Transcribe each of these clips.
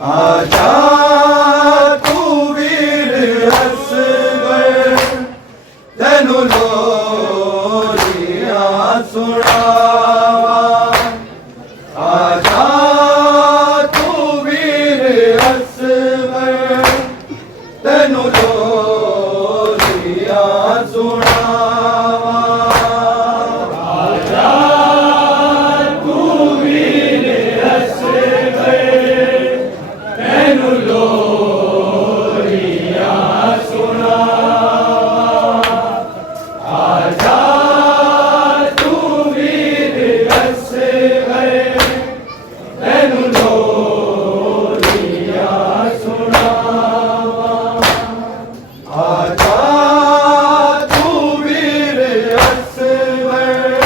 आजा तू वीर असगर तेनू लोरियां सुनावा। आजा तू वीर असगर तेनू लोरियां सुनावा। आजा तू वीर असगर तेनू लोरियां सुनावा। आजा तू वीर असगर तेनू लोरियां सुनावा। आजा तू वीर असगर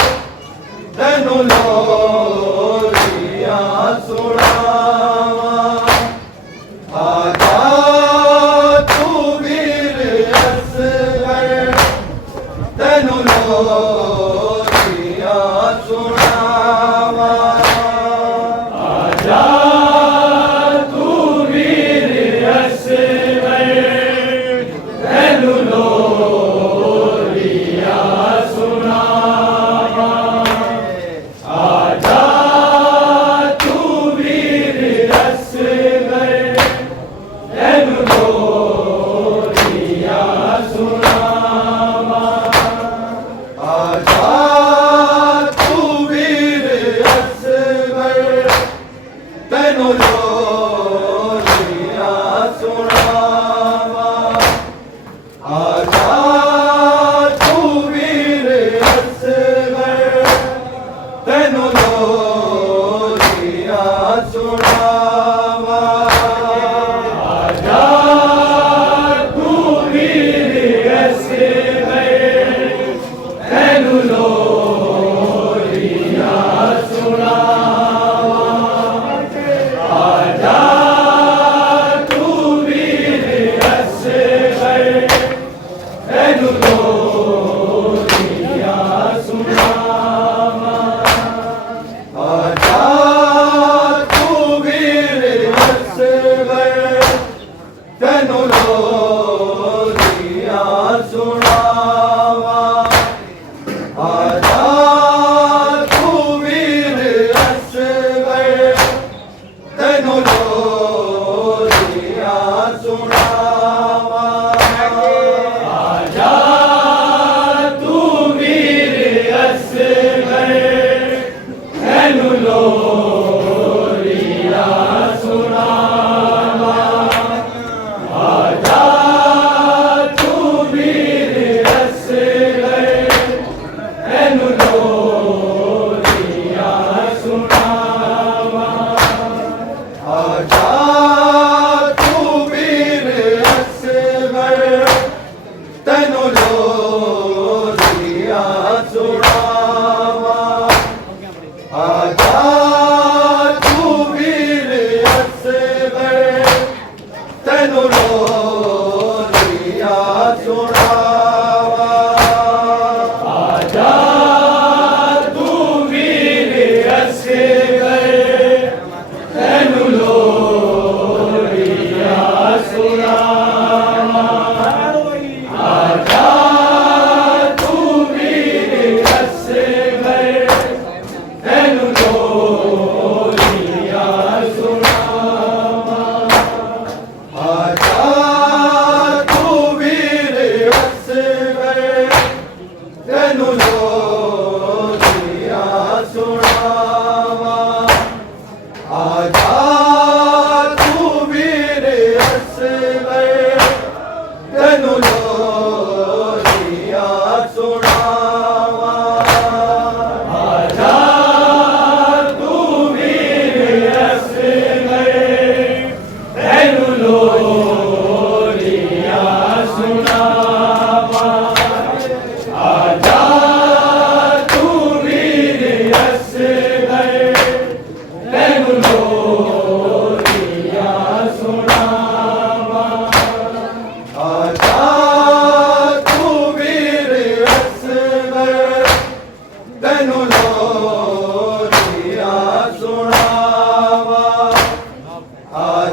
तेनू लोरियां सुनावा।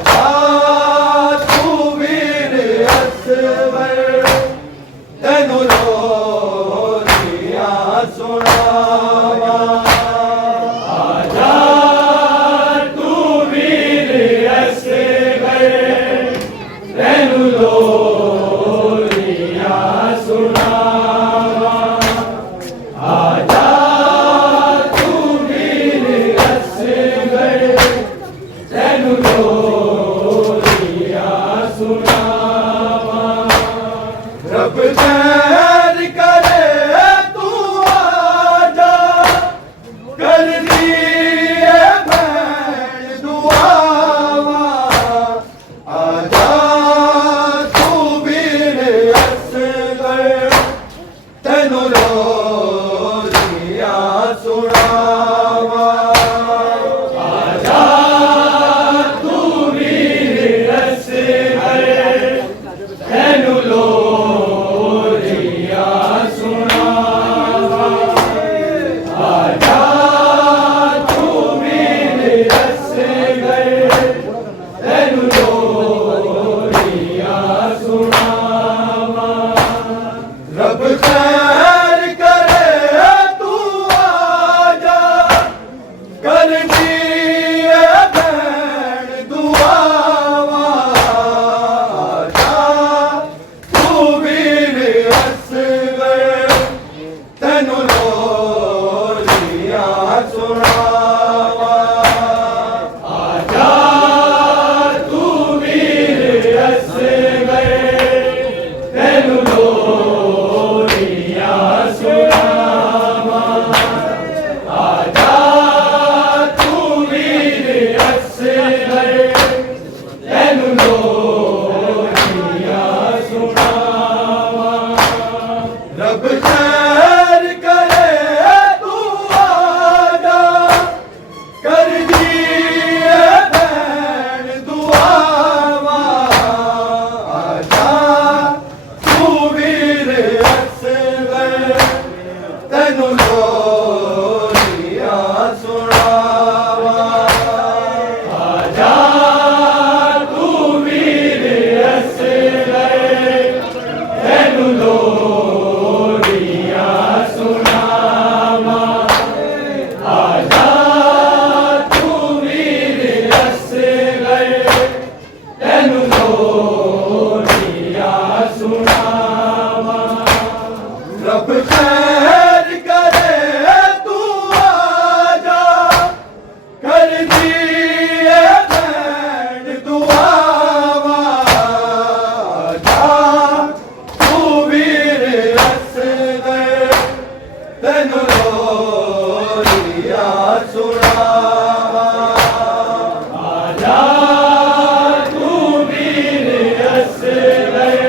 आजा तू वीर असवर तेनू लोरियां सुनावा आजा तू वीर असवर तेनू लोरियां सुनावा आजा तू वीर असवर तेनू लोरियां सुनावा रब खैर करे तू आजा कर दिए भैन दुआवा आजा तू वीर असगर तेनू लोरियां सुनावा आजा तू वीर असगर तेनू लोरियां सुनावा आजा तू वीर असगर तेनू लोरियां सुनावा रब खैर करे तू आजा कर दिए भैन दुआवा आजा तू वीर असगर तेनू लोरियां सुनावा आजा तू वीर असगर तेनू लोरियां सुनावा आजा तू वीर असगर तेनू लोरियां सुनावा रब खैर करे तू आजा कर दिए भैन दुआवा आजा तू वीर असगर तेनू लोरियां सुनावा आजा तू वीर असगर तेनू लोरियां सुनावा आजा तू वीर असगर तेनू लोरियां सुनावा रब खैर करे तू आजा कर दिए भैन दुआवा आजा तू वीर असगर तेनू लोरियां सुनावा आजा तू वीर असगर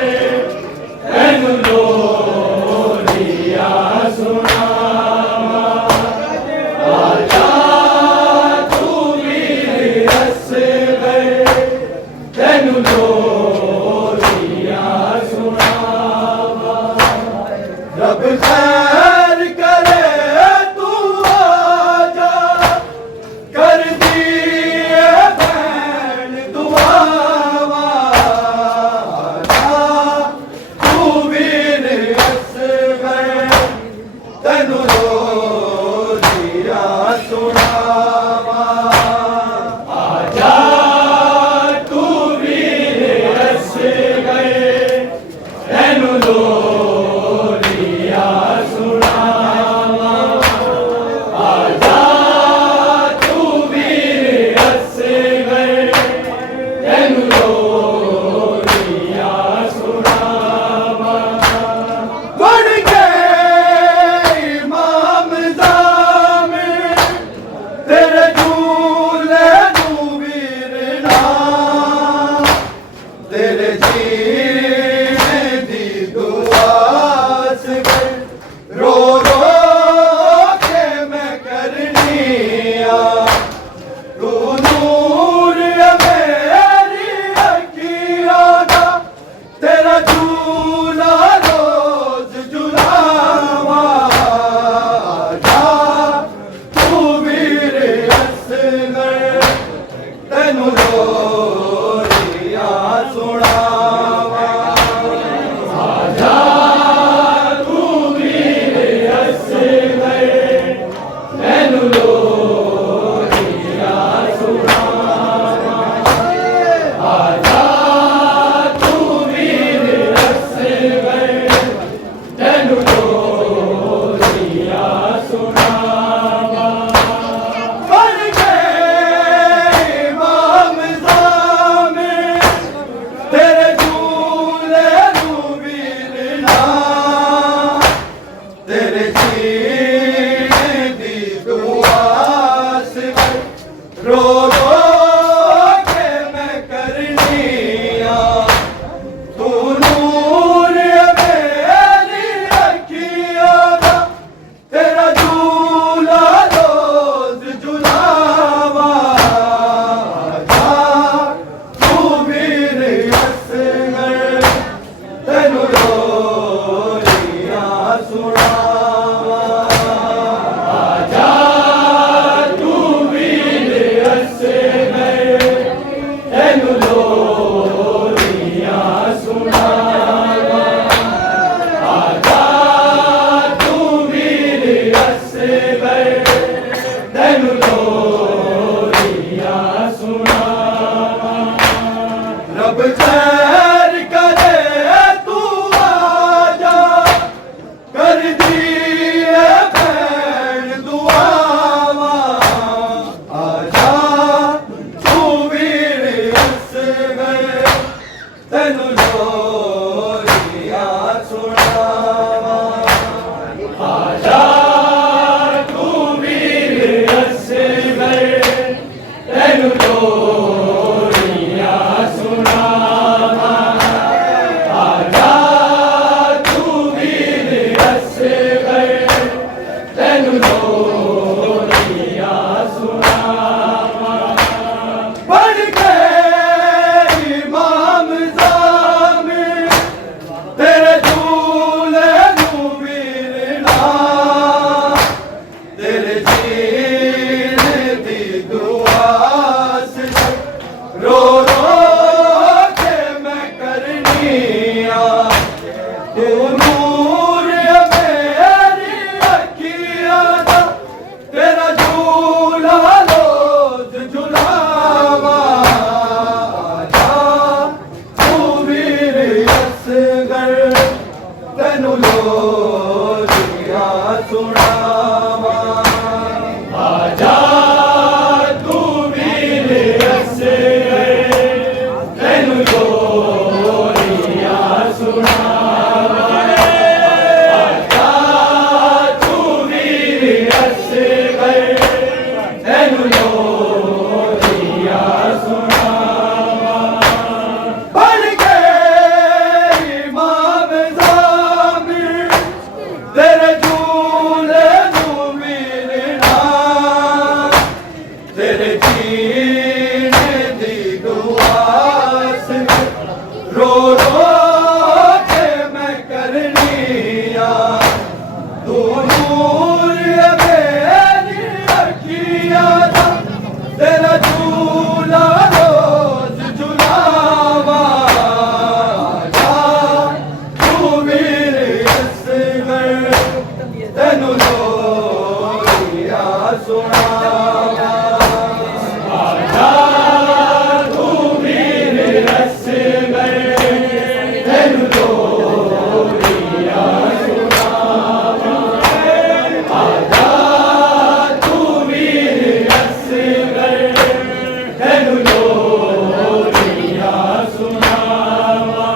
तेनू लोरियां सुनावा आजा तू वीर असगर तेनू लोरियां सुनावा रब खैर करे तू आजा कर दिए भैन दुआवा आजा तू वीर असगर तेनू लोरियां सुनावा आजा तू वीर असगर तेनू लोरियां सुनावा आजा तू वीर असगर तेनू लोरियां सुनावा बन गए इमाम ज़ामिर तेरे झूले नू वीरना तेरे जीने दी दुआ असगर रो रो के मैं करनी आ तू नूर है मेरी रब खैर करे तू आजा कर दिए भैन दुआवा आजा तू वीर असगर तेनू लोरिया सुनावा आजा तू वीर असगर तेनू लोरिया सुनावा आजा तू वीर असगर तेनू लोरिया सुनावा बढ़ गए इमाम ज़ामिर तेरे झूले नू वीरना तेरे जीने दी दुआ से रो रो के मैं करनी आ तू नूर मेरी अखियां दा तेरा झूला रोज झुलावा आजा तू वीर असगर तेनू लोरिया सुनावा आजा तू वीर असगर तेनू लोरिया सुनावा आजा तू वीर असगर तेनू लोरिया सुनावा बढ़ गए इमाम ज़ामिर तेरे झूले नू वीरना तेरे जीने दी दुआ से रो रो के मैं करनी आ तू नूर मेरी अखियां दा तेरा झूला रोज झुलावा आजा तू वीर असगर तेनू लोरिया सुनावा आजा तू वीर असगर तेनू लोरिया सुनावा आजा तू वीर असगर तेनू लोरिया सुनावा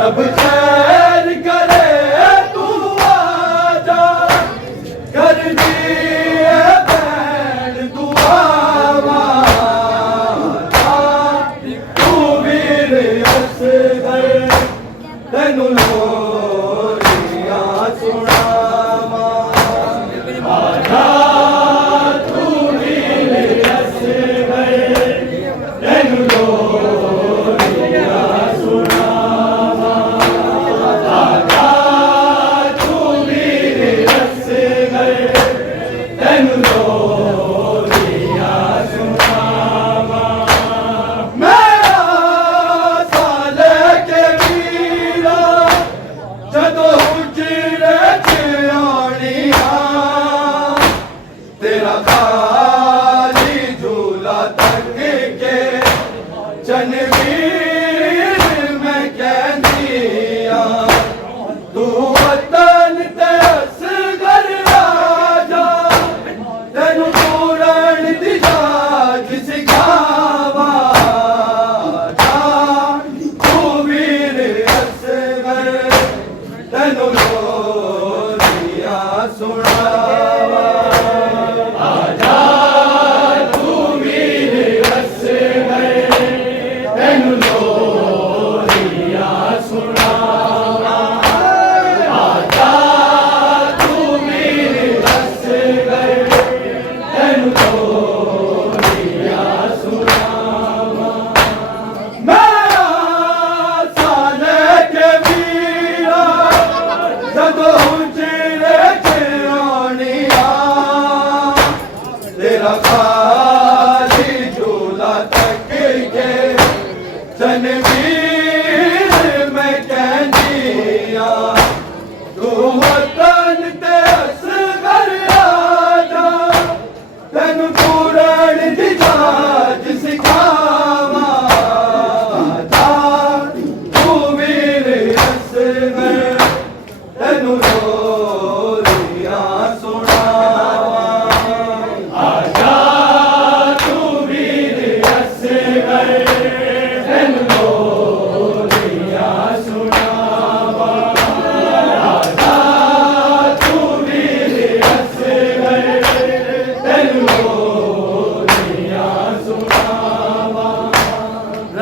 रब खैर करे तू आजा कर दिए भैन दुआवा तू वीर असगर तेनू लोरिया सुनावा आजा तू वीर असगर तेनू लोरिया सुनावा आजा तू वीर असगर तेनू लोरिया सुनावा मेरा साले के वीरा जदों हुजरे च आनिया तेरा खाली झूला तक के जनवीर मैं कहनिया तू वतन ते असगर राजा तेनू पूरण दी जाग सिखावा आजा तू वीर असगर तेनू लोरिया सुनावा आजा तू वीर असगर तेनू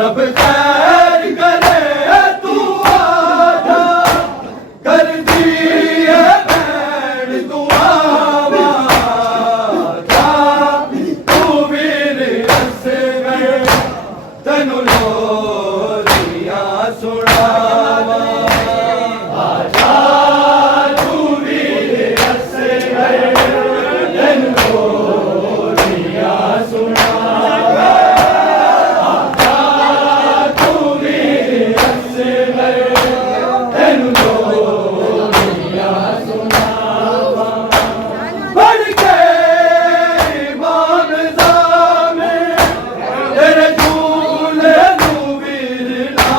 रब खैर करे तू आजा कर दिए भैन दुआवा जा तू वीर असगर तनु लोरिया सुनावा आजा तू वीर असगर तनु लोरिया सुनावा आजा तू वीर असगर तनु लोरिया सुनावा बढ़ के इमाम ज़ामे तेरे झूले नू वीरना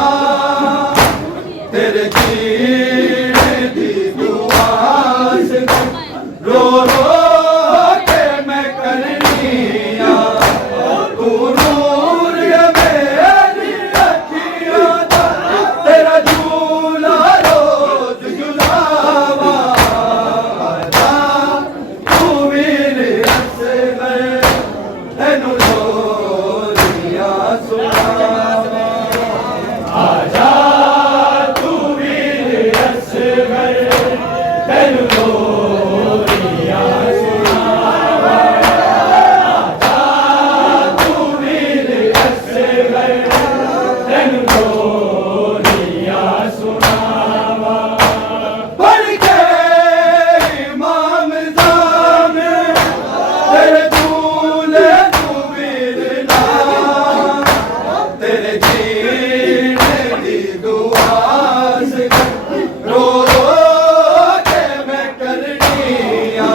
तेरे जीने दी दुआ से रो रो के मैं करनिया तू नूर है मेरी अखियां दा तेरा झूला रोज झुलावा आजा तू वीर असगर तैनू लोरिया सुनावा आजा तू वीर असगर तैनू लोरिया सुनावा आजा तू वीर असगर तैनू लोरिया सुनावा बढ़ के इमाम ज़ामे तेरे झूले नू वीरना तेरे जीने दी दुआ से रो रो के मैं करनिया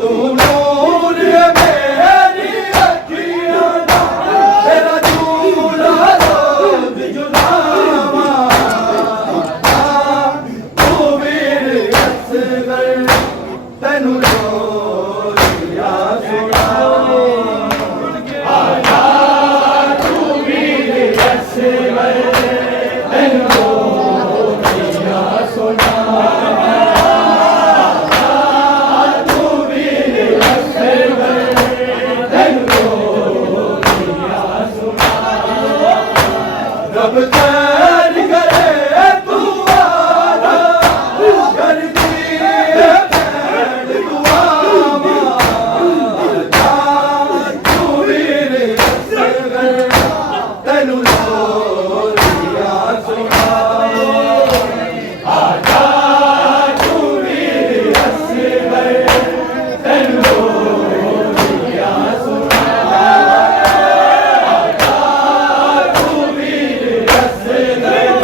तू नूर है मेरी अखियां दा तेरा झूला रोज झुलावा तू वीर असगर तैनू लोरिया सुनावा आजा तू वीर असगर तैनू लोरिया सुनावा आजा तू वीर असगर तैनू लोरिया सुनावा रब खैर करे तू आजा कर दिए भैन दुआवा आजा तू वीर असगर तैनू लोरिया सुनावा आजा तू वीर असगर तैनू लोरिया सुनावा आजा तू वीर असगर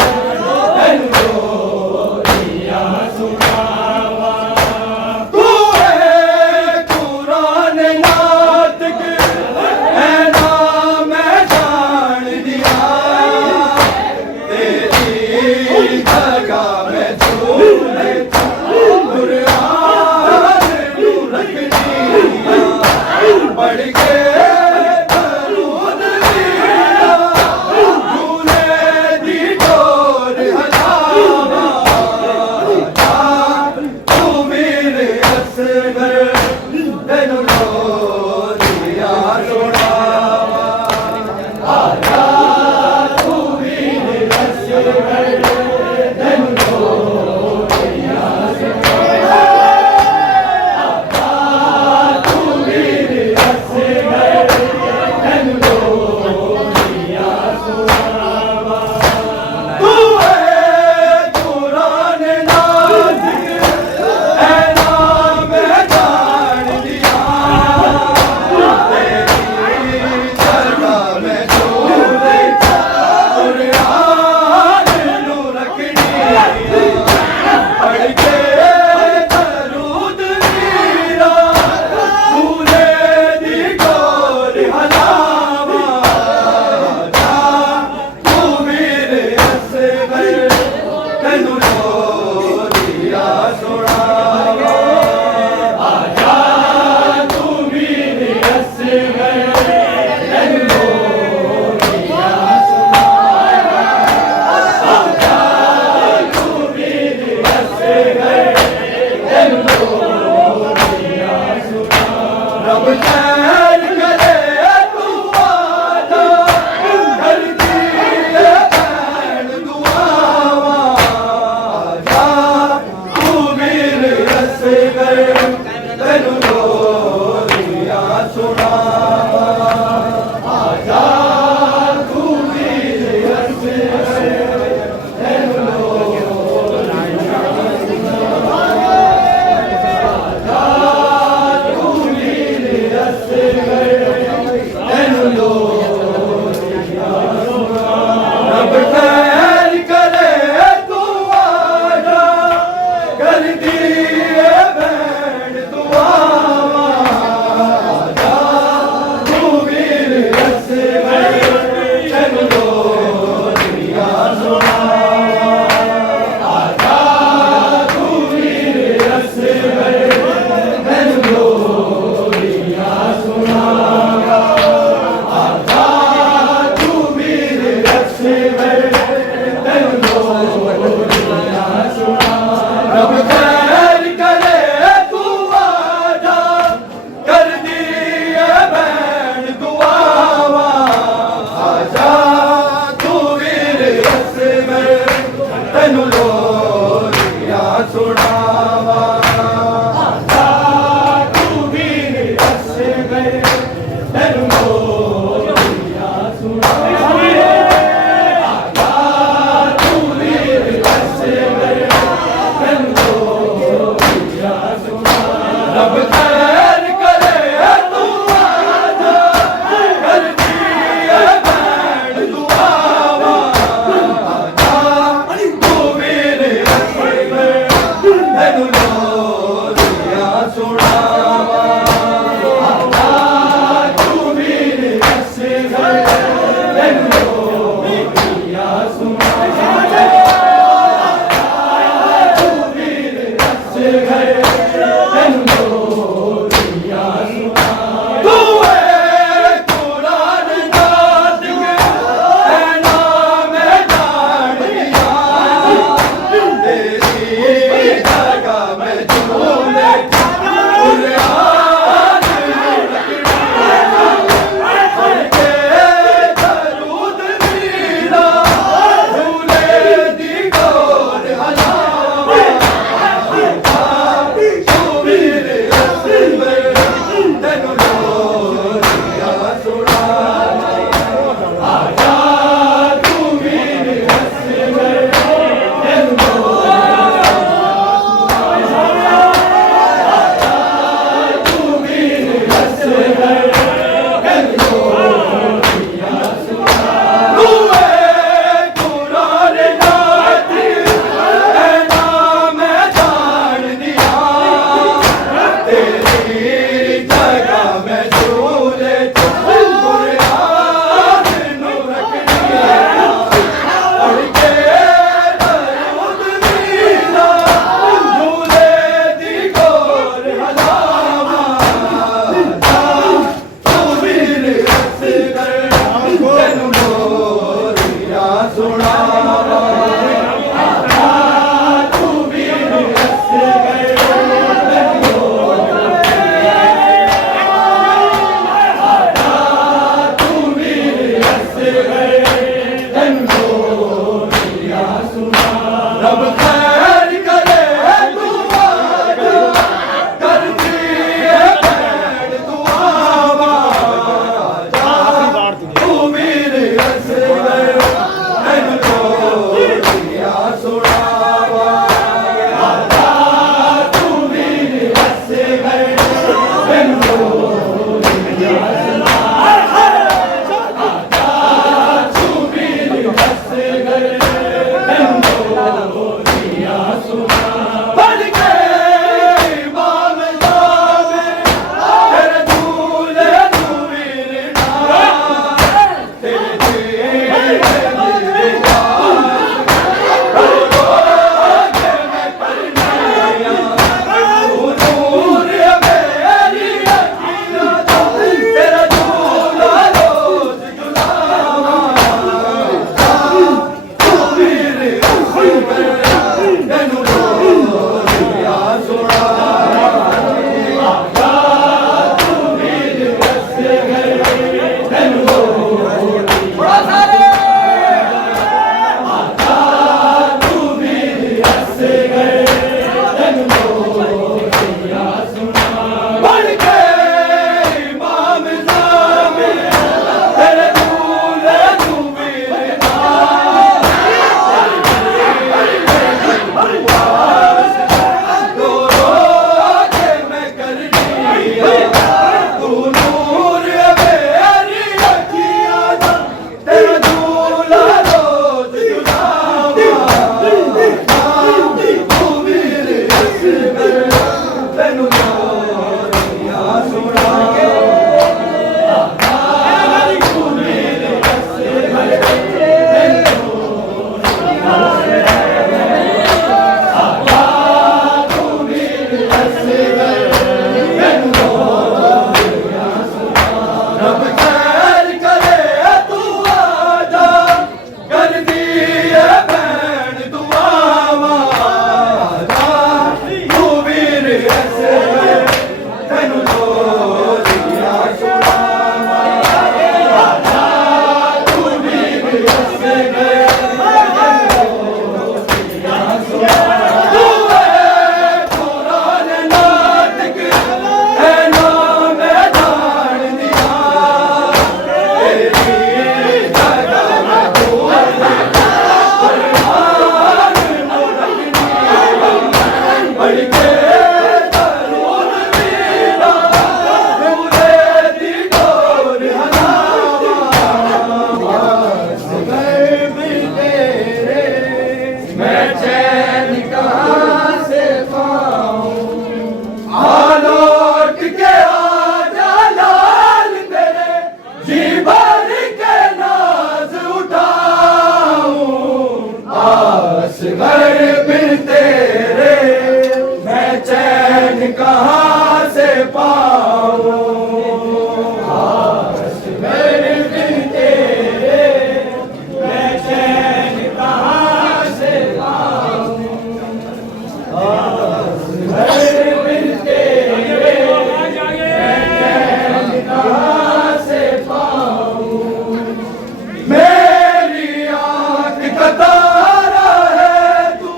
तैनू लोरिया सुनावा तू है कुरान नातिक है नाम जान दिया तेरी जगह में झूले कुरान नू रखनिया बढ़ के दरूद वीरा झूले दी डोर हलावा आजा तू वीर असगर तैनू लोरिया सुनावा आजा तू वीर असगर तैनू लोरिया सुनावा आजा तू वीर असगर तैनू लोरिया सुनावा तू है कुरान नाज़िक है नाम जान दिया तेरी जगह में झूले कुरान नू रखनिया बढ़ के दरूद वीरा झूले दी डोर हलावा आजा तू वीर घर बिन तेरे मैं चैन कहाँ से पाऊं, घर बिन तेरे मैं चैन कहाँ से पाऊं, घर बिन तेरे मैं चैन कहाँ से पाऊं। मेरी आँख का तारा है तू,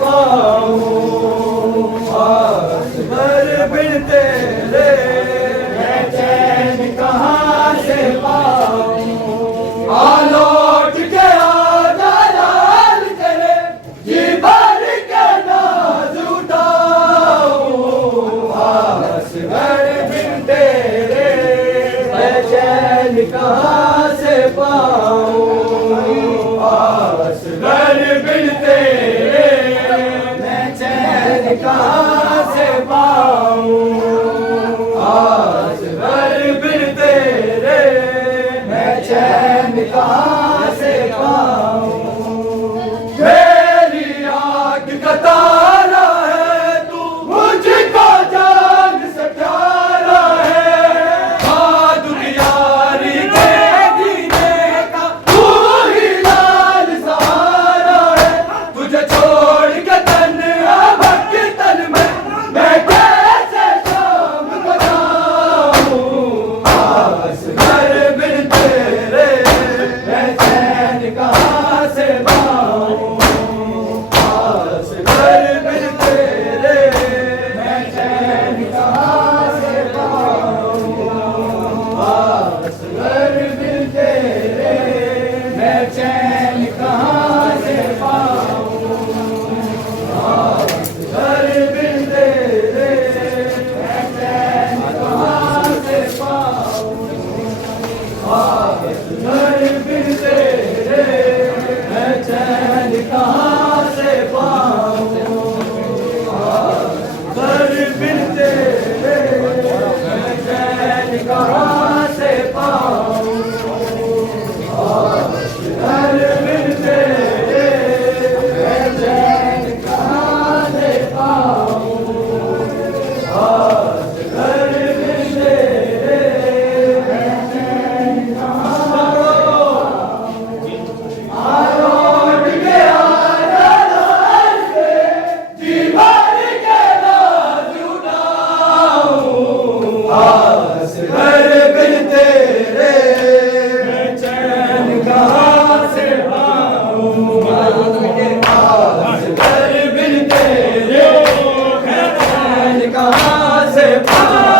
पाऊं, आस भर बिन तेरे मैं चैन कहाँ से पाऊं। आ लौट के आजा लाल तेरे जी भर के नाज उठाऊं, आस भर बिन तेरे मैं चैन कहाँ से पाऊं। आस भर बिन तेरे मैं चैन कहाँ से पाऊं। आस भर बिन तेरे मैं चैन कहाँ से पाऊं। मेरी आँख का तारा है तू, मुझको जान से प्यारा है। हाँ दुनियारी के जीने का तू ही लाल सहारा है। तुझे छोड़ के तन्हा भटकन में मैं कैसे शाम को जाऊं। आस भर बिन तेरे मैं चैन कहाँ से पाऊं। आस भर बिन तेरे मैं चैन कहाँ से पाऊं। आस भर बिन तेरे मैं चैन कहाँ से पाऊं। आस भर बिन तेरे मैं चैन कहाँ से पाऊं। आस भर बिन तेरे मैं चैन कहाँ से पाऊं। आस भर बिन तेरे मैं चैन कहाँ से पाऊं। आस भर बिन तेरे मैं चैन कहाँ से पाऊं। आस भर बिन तेरे मैं चैन कहाँ से पाऊं। लौट के आजा लाल के जी भर के नाज उठाऊं। आस भर बिन तेरे मैं चैन कहाँ से पाऊं। आस भर बिन तेरे मैं चैन कहाँ से पाऊं।